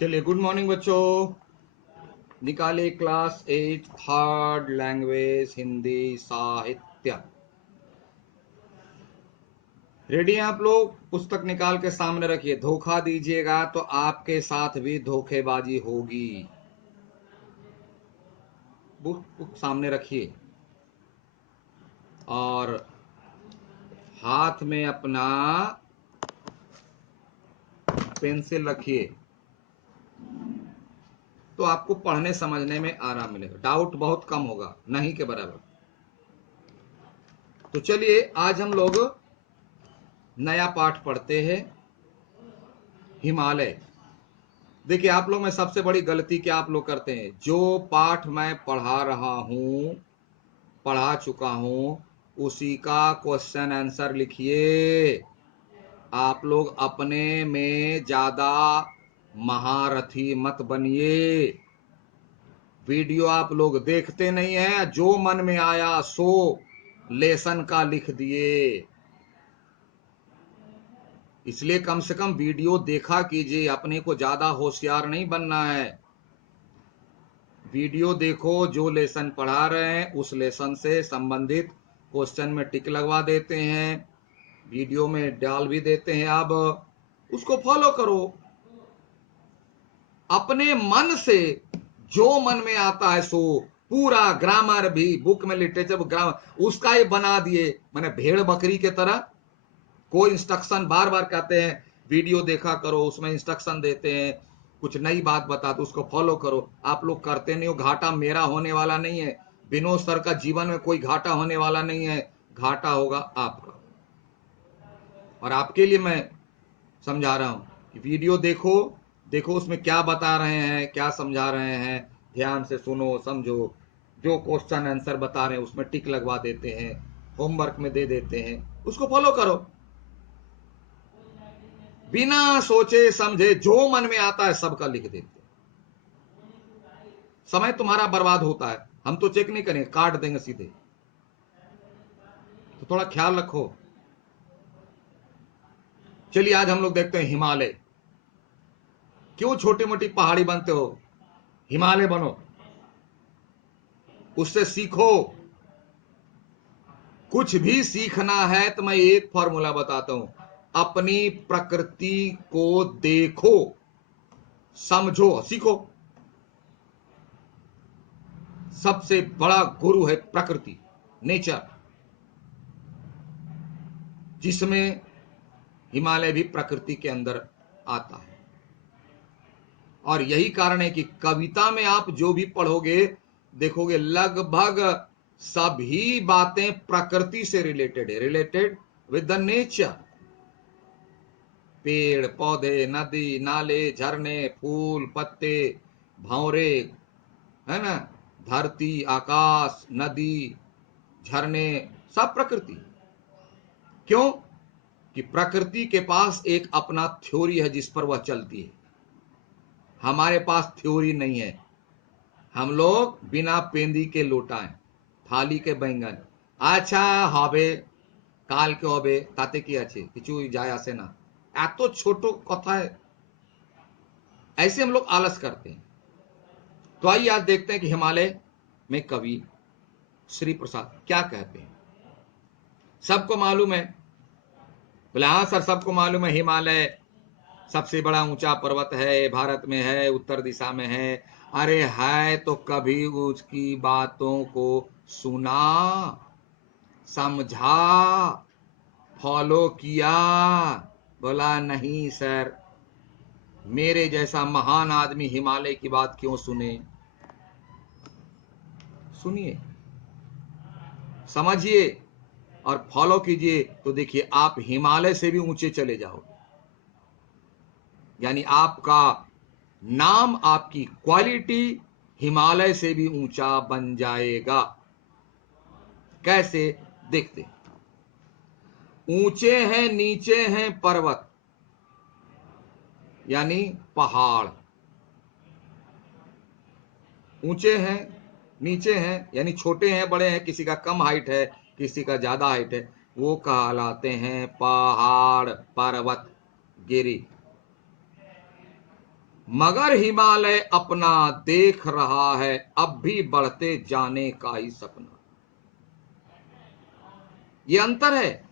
चलिए, good morning बच्चों। निकाले क्लास 8 थर्ड लैंग्वेज हिंदी साहित्य। रेडी हैं आप लोग? पुस्तक निकाल के सामने रखिए। धोखा दीजिएगा तो आपके साथ भी धोखेबाजी होगी। बुक सामने रखिए और हाथ में अपना पेंसिल रखिए, तो आपको पढ़ने समझने में आराम मिलेगा। डाउट बहुत कम होगा, नहीं के बराबर। तो चलिए, आज हम लोग नया पाठ पढ़ते हैं, हिमालय। देखिए, आप लोग में सबसे बड़ी गलती क्या आप लोग करते हैं, जो पाठ मैं पढ़ा रहा हूं, पढ़ा चुका हूं, उसी का क्वेश्चन आंसर लिखिए। आप लोग अपने में ज्यादा महारथी मत बनिए। वीडियो आप लोग देखते नहीं है, जो मन में आया सो लेसन का लिख दिए। इसलिए कम से कम वीडियो देखा कीजिए। अपने को ज्यादा होशियार नहीं बनना है। वीडियो देखो, जो लेसन पढ़ा रहे हैं उस लेसन से संबंधित क्वेश्चन में टिक लगवा देते हैं, वीडियो में डाल भी देते हैं। अब उसको फॉलो करो अपने मन से, जो मन में आता है सो। पूरा ग्रामर भी बुक में, लिटरेचर ग्रामर उसका ये बना दिए, मैंने भेड़ बकरी के तरह। कोई इंस्ट्रक्शन बार बार कहते हैं वीडियो देखा करो, उसमें इंस्ट्रक्शन देते हैं, कुछ नई बात बताते, उसको फॉलो करो। आप लोग करते नहीं हो। घाटा मेरा होने वाला नहीं है, विनोद सर का जीवन में कोई घाटा होने वाला नहीं है, घाटा होगा आपका। और आपके लिए मैं समझा रहा हूं कि वीडियो देखो, देखो उसमें क्या बता रहे हैं, क्या समझा रहे हैं, ध्यान से सुनो, समझो। जो क्वेश्चन आंसर बता रहे हैं उसमें टिक लगवा देते हैं, होमवर्क में दे देते हैं, उसको फॉलो करो। बिना सोचे समझे जो मन में आता है सबका लिख देते। समय तुम्हारा बर्बाद होता है। हम तो चेक नहीं करेंगे, काट देंगे सीधे। तो थोड़ा ख्याल रखो। चलिए, आज हम लोग देखते हैं हिमालय। क्यों छोटी मोटी पहाड़ी बनते हो? हिमालय बनो, उससे सीखो। कुछ भी सीखना है तो मैं एक फॉर्मूला बताता हूं, अपनी प्रकृति को देखो, समझो, सीखो। सबसे बड़ा गुरु है प्रकृति, नेचर, जिसमें हिमालय भी प्रकृति के अंदर आता है। और यही कारण है कि कविता में आप जो भी पढ़ोगे, देखोगे लगभग सभी बातें प्रकृति से रिलेटेड है, रिलेटेड विद द नेचर। पेड़ पौधे, नदी नाले, झरने, फूल पत्ते, भंवरे, है ना, धरती, आकाश, नदी, झरने, सब प्रकृति। क्यों? कि प्रकृति के पास एक अपना थ्योरी है जिस पर वह चलती है। हमारे पास थ्योरी नहीं है। हम लोग बिना पेंदी के लोटा है, थाली के बैंगन। अच्छा হবে, काल के হবে ताते की अच्छे किचु जाए आसे ना, एतो छोटो कथा है। ऐसे हम लोग आलस करते हैं। तो आइए आज देखते हैं कि हिमालय में कवि श्री प्रसाद क्या कहते हैं। सबको मालूम है, बोले हाँ सर सबको मालूम है, हिमालय सबसे बड़ा ऊंचा पर्वत है, भारत में है, उत्तर दिशा में है। अरे है तो कभी उसकी बातों को सुना, समझा, फॉलो किया? बोला नहीं सर, मेरे जैसा महान आदमी हिमालय की बात क्यों सुने? सुनिए, समझिए और फॉलो कीजिए, तो देखिए आप हिमालय से भी ऊंचे चले जाओगे। यानी आपका नाम, आपकी क्वालिटी हिमालय से भी ऊंचा बन जाएगा। कैसे? देखते। ऊंचे हैं, नीचे हैं पर्वत, यानी पहाड़। ऊंचे हैं, नीचे हैं, यानी छोटे हैं, बड़े हैं, किसी का कम हाइट है, किसी का ज्यादा हाइट है, वो कहलाते हैं पहाड़, पर्वत, गिरी। मगर हिमालय अपना देख रहा है, अब भी बढ़ते जाने का ही सपना। ये अंतर है।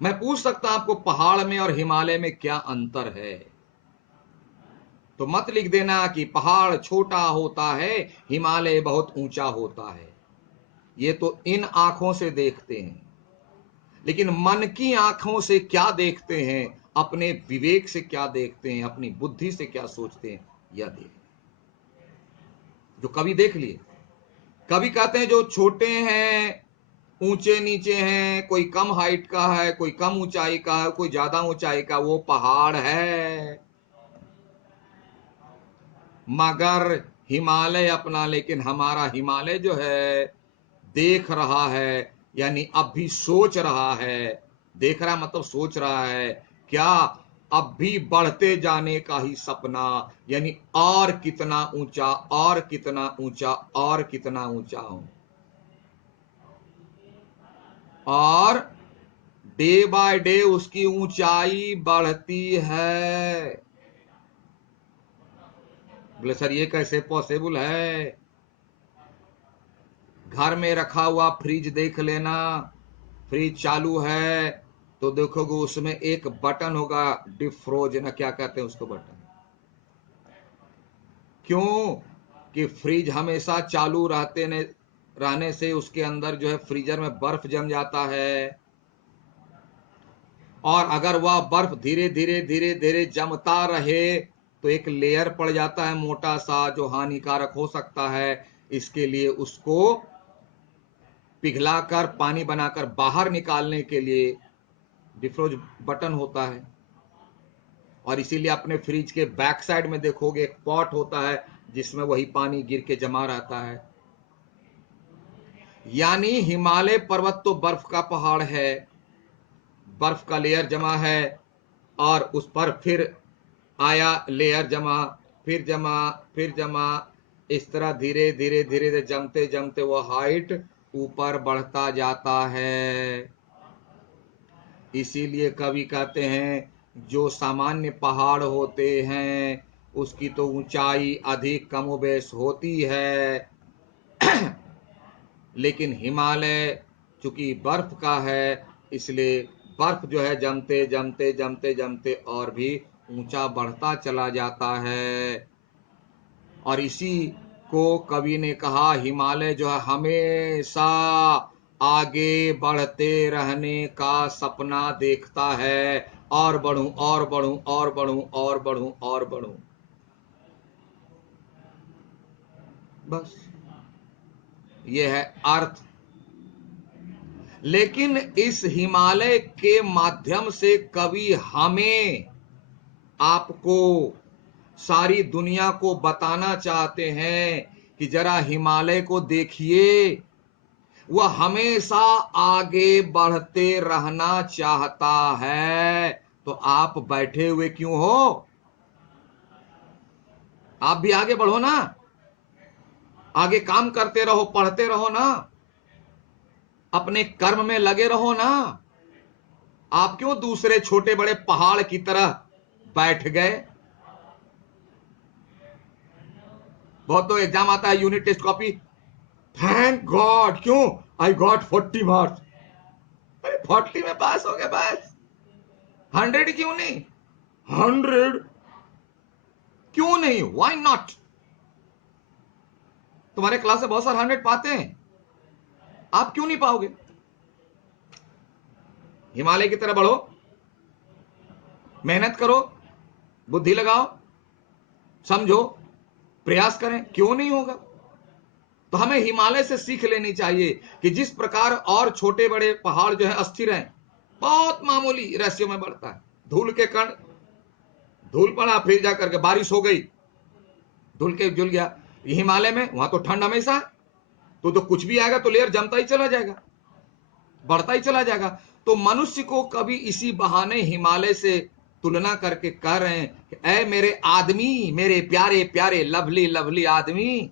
मैं पूछ सकता आपको पहाड़ में और हिमालय में क्या अंतर है, तो मत लिख देना कि पहाड़ छोटा होता है, हिमालय बहुत ऊंचा होता है। ये तो इन आंखों से देखते हैं, लेकिन मन की आंखों से क्या देखते हैं, अपने विवेक से क्या देखते हैं, अपनी बुद्धि से क्या सोचते हैं, यह देख। जो कवि देख लिए, कवि कहते हैं जो छोटे हैं, ऊंचे नीचे हैं, कोई कम हाइट का है, कोई कम ऊंचाई का है, कोई ज्यादा ऊंचाई का, वो पहाड़ है। मगर हिमालय अपना, लेकिन हमारा हिमालय जो है देख रहा है, यानी अब भी सोच रहा है। देख रहा मतलब सोच रहा है क्या? अब भी बढ़ते जाने का ही सपना, यानी और कितना ऊंचा, और कितना ऊंचा, और कितना ऊंचा हूं। और डे बाय डे उसकी ऊंचाई बढ़ती है। बोले सर ये कैसे पॉसिबल है? घर में रखा हुआ फ्रिज देख लेना, फ्रिज चालू है तो देखोगे उसमें एक बटन होगा, डिफ्रोज ना क्या कहते हैं उसको, बटन। क्यों? कि फ्रिज हमेशा चालू रहने से उसके अंदर जो है फ्रीजर में बर्फ जम जाता है, और अगर वह बर्फ धीरे धीरे धीरे धीरे जमता रहे तो एक लेयर पड़ जाता है मोटा सा, जो हानिकारक हो सकता है। इसके लिए उसको पिघलाकर पानी बनाकर बाहर निकालने के लिए डिफ्रोज बटन होता है। और इसीलिए अपने फ्रिज के बैक साइड में देखोगे एक पॉट होता है जिसमें वही पानी गिर के जमा रहता है। यानी हिमालय पर्वत तो बर्फ का पहाड़ है, बर्फ का लेयर जमा है, और उस पर फिर आया लेयर जमा, फिर जमा, फिर जमा, इस तरह धीरे धीरे धीरे धीरे जमते जमते वो हाइट ऊपर बढ़ता जाता है। इसीलिए कवि कहते हैं जो सामान्य पहाड़ होते हैं उसकी तो ऊंचाई अधिक कमोबेश होती है, लेकिन हिमालय चूंकि बर्फ का है, इसलिए बर्फ जो है जमते जमते जमते जमते और भी ऊंचा बढ़ता चला जाता है। और इसी को कवि ने कहा हिमालय जो है हमेशा आगे बढ़ते रहने का सपना देखता है, और बढ़ूं, और बढ़ूं, और बढ़ूं, और बढ़ूं, और बढ़ूं। बस ये है अर्थ। लेकिन इस हिमालय के माध्यम से कवि हमें, आपको, सारी दुनिया को बताना चाहते हैं कि जरा हिमालय को देखिए, वह हमेशा आगे बढ़ते रहना चाहता है। तो आप बैठे हुए क्यों हो? आप भी आगे बढ़ो ना, आगे काम करते रहो, पढ़ते रहो ना, अपने कर्म में लगे रहो ना। आप क्यों दूसरे छोटे बड़े पहाड़ की तरह बैठ गए? बहुत तो एग्जाम आता है, unit test copy, thank God, क्यों? I got 40 marks. अरे 40 में पास हो गए बस, 100 क्यों नहीं? 100 क्यों नहीं? Why not? तुम्हारे क्लास में बहुत सारे 100 पाते हैं, आप क्यों नहीं पाओगे? हिमालय की तरह बढ़ो, मेहनत करो, बुद्धि लगाओ, समझो, प्रयास करें, क्यों नहीं होगा? तो हमें हिमालय से सीख लेनी चाहिए कि जिस प्रकार और छोटे बड़े पहाड़ जो है अस्थिर हैं, बहुत मामूली रेशियो में बढ़ता है। धूल के कण, धूल पड़ा फिर जाकर के बारिश हो गई, धूल के जुल गया। हिमालय में वहां तो ठंड हमेशा है, तो कुछ भी आएगा तो लेयर जमता ही चला जाएगा, बढ़ता ही चला जाएगा। तो मनुष्य को कभी इसी बहाने हिमालय से तुलना करके कह रहे हैं कि ऐ मेरे आदमी, मेरे प्यारे प्यारे लवली लवली आदमी,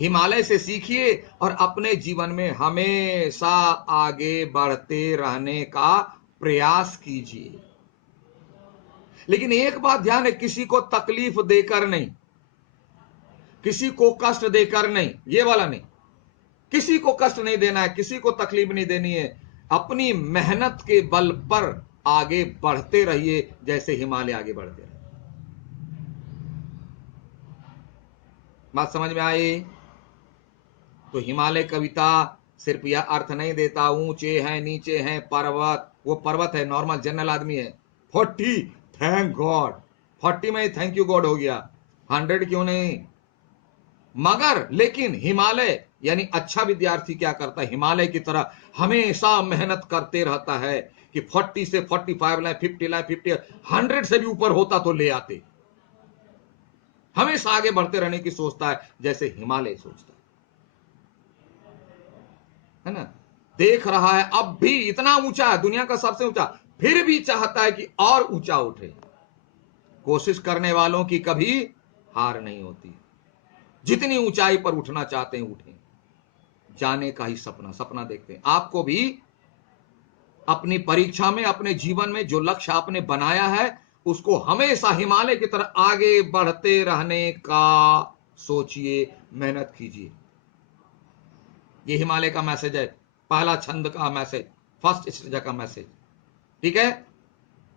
हिमालय से सीखिए और अपने जीवन में हमेशा आगे बढ़ते रहने का प्रयास कीजिए। लेकिन एक बात ध्यान है, किसी को तकलीफ देकर नहीं, किसी को कष्ट देकर नहीं, ये वाला नहीं। किसी को कष्ट नहीं देना है, किसी को तकलीफ नहीं देनी है। अपनी मेहनत के बल पर आगे बढ़ते रहिए, जैसे हिमालय आगे बढ़ते रहे। बात समझ में आई? तो हिमालय कविता सिर्फ यह अर्थ नहीं देता ऊंचे हैं नीचे हैं पर्वत, वो पर्वत है, नॉर्मल जनरल आदमी है। 40 थैंक गॉड, 40 में थैंक यू गॉड हो गया, 100 क्यों नहीं? मगर लेकिन हिमालय यानी अच्छा विद्यार्थी क्या करता है, हिमालय की तरह हमेशा मेहनत करते रहता है कि 40 से 45 लाए, 50 लाए, 50 100 से भी ऊपर होता तो ले आते। हमेशा आगे बढ़ते रहने की सोचता है, जैसे हिमालय सोचता है ना। देख रहा है अब भी इतना ऊंचा है, दुनिया का सबसे ऊंचा, फिर भी चाहता है कि और ऊंचा उठे। कोशिश करने वालों की कभी हार नहीं होती। जितनी ऊंचाई पर उठना चाहते हैं उठें, जाने का ही सपना देखते हैं। आपको भी अपनी परीक्षा में, अपने जीवन में जो लक्ष्य आपने बनाया है, उसको हमेशा हिमालय की तरह आगे बढ़ते रहने का सोचिए, मेहनत कीजिए। ये हिमालय का मैसेज है, पहला छंद का मैसेज, फर्स्ट स्टेज का मैसेज। ठीक है,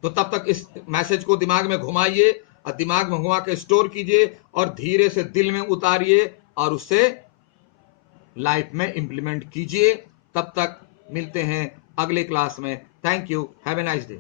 तो तब तक इस मैसेज को दिमाग में घुमाइए और दिमाग में घुमा के स्टोर कीजिए और धीरे से दिल में उतारिए और उससे लाइफ में इंप्लीमेंट कीजिए। तब तक मिलते हैं अगले क्लास में। Thank you, have a nice day.